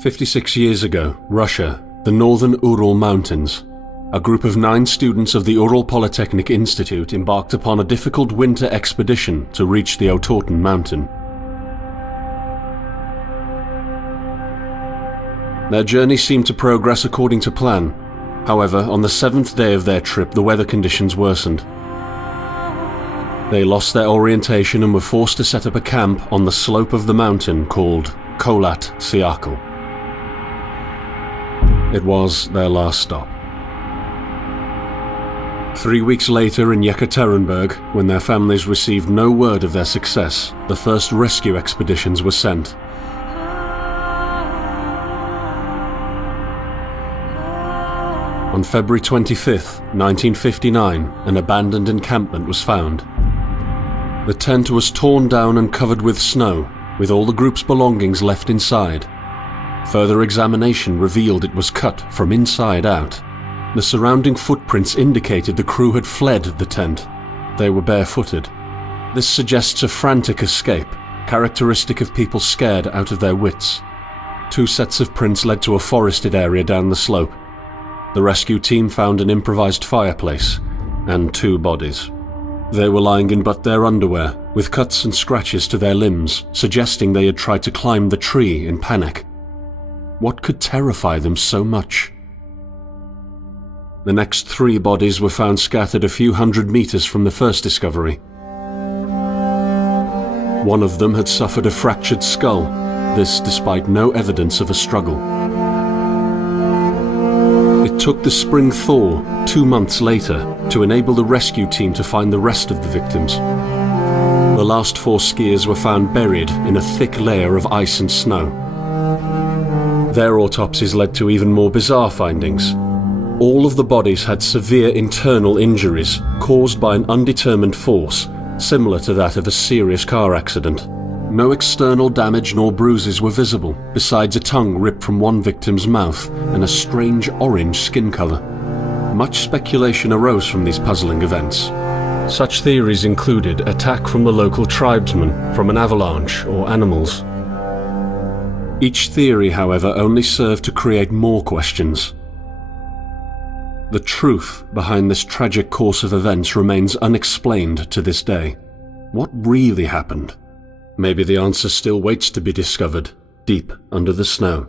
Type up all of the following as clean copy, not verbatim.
56 years ago, Russia, the northern Ural Mountains. A group of 9 students of the Ural Polytechnic Institute embarked upon a difficult winter expedition to reach the Otorten mountain. Their journey seemed to progress according to plan. However, on the 7th day of their trip, the weather conditions worsened. They lost their orientation and were forced to set up a camp on the slope of the mountain called Kholat. It was their last stop. 3 weeks later in Yekaterinburg, when their families received no word of their success, the first rescue expeditions were sent. On February 25, 1959, an abandoned encampment was found. The tent was torn down and covered with snow, with all the group's belongings left inside. Further examination revealed it was cut from inside out. The surrounding footprints indicated the crew had fled the tent. They were barefooted. This suggests a frantic escape, characteristic of people scared out of their wits. 2 sets of prints led to a forested area down the slope. The rescue team found an improvised fireplace and 2 bodies. They were lying in but their underwear, with cuts and scratches to their limbs, suggesting they had tried to climb the tree in panic. What could terrify them so much? The next 3 bodies were found scattered a few hundred meters from the first discovery. One of them had suffered a fractured skull, this despite no evidence of a struggle. It took the spring thaw 2 months later to enable the rescue team to find the rest of the victims. The last 4 skiers were found buried in a thick layer of ice and snow. Their autopsies led to even more bizarre findings. All of the bodies had severe internal injuries caused by an undetermined force, similar to that of a serious car accident. No external damage nor bruises were visible, besides a tongue ripped from one victim's mouth and a strange orange skin color. Much speculation arose from these puzzling events. Such theories included attack from the local tribesmen, from an avalanche, or animals. Each theory, however, only served to create more questions. The truth behind this tragic course of events remains unexplained to this day. What really happened? Maybe the answer still waits to be discovered, deep under the snow.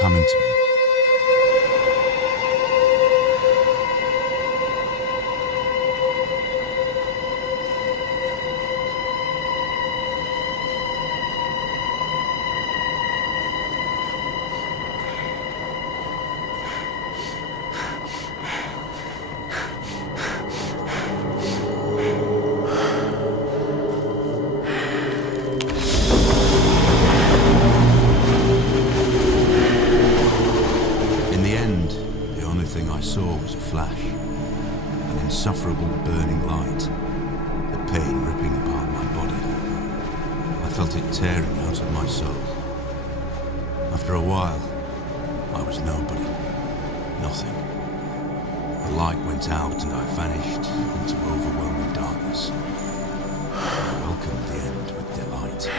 coming to me. I saw was a flash, an insufferable burning light, the pain ripping apart my body. I felt it tearing out of my soul. After a while, I was nobody, nothing. The light went out and I vanished into overwhelming darkness. I welcomed the end with delight.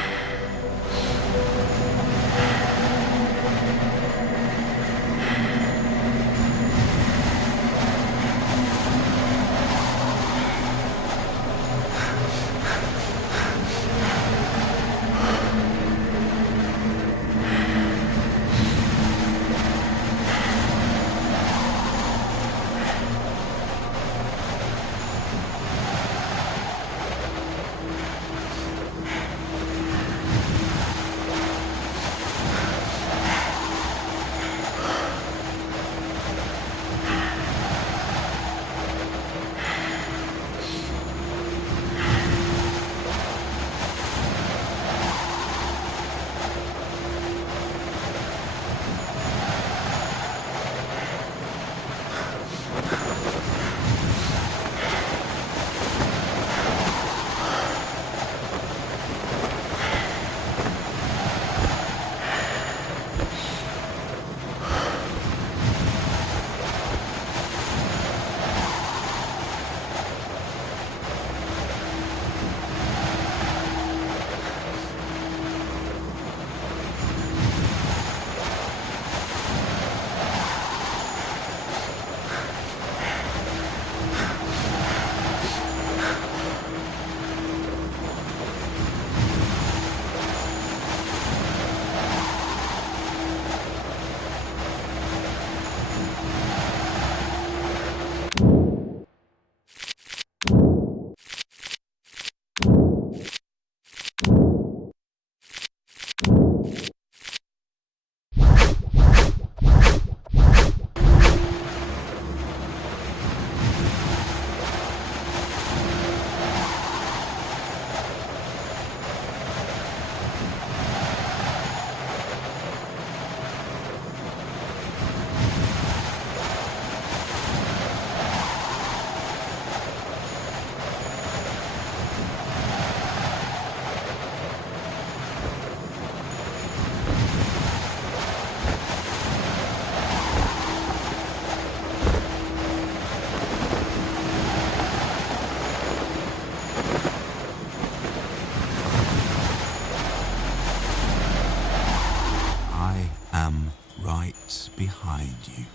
Behind you.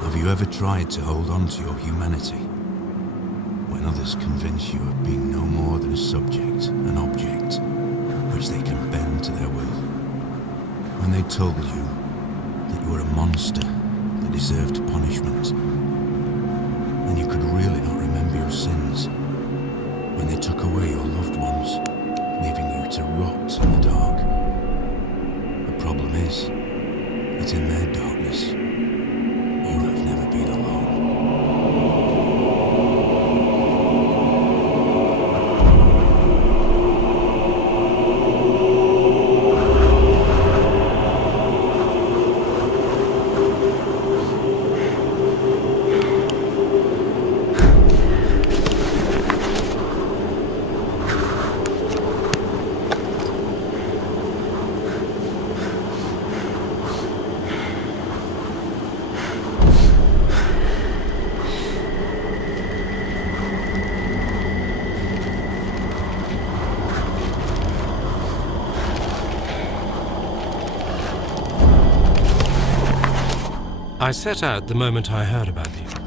Have you ever tried to hold on to your humanity? When others convince you of being no more than a subject, an object, which they can bend to their will. When they told you that you were a monster that deserved punishment, and you could really not remember your sins. When they took away your loved ones, leaving you to rot in the dark. The problem is that in their darkness, you have never been alone. I set out the moment I heard about you.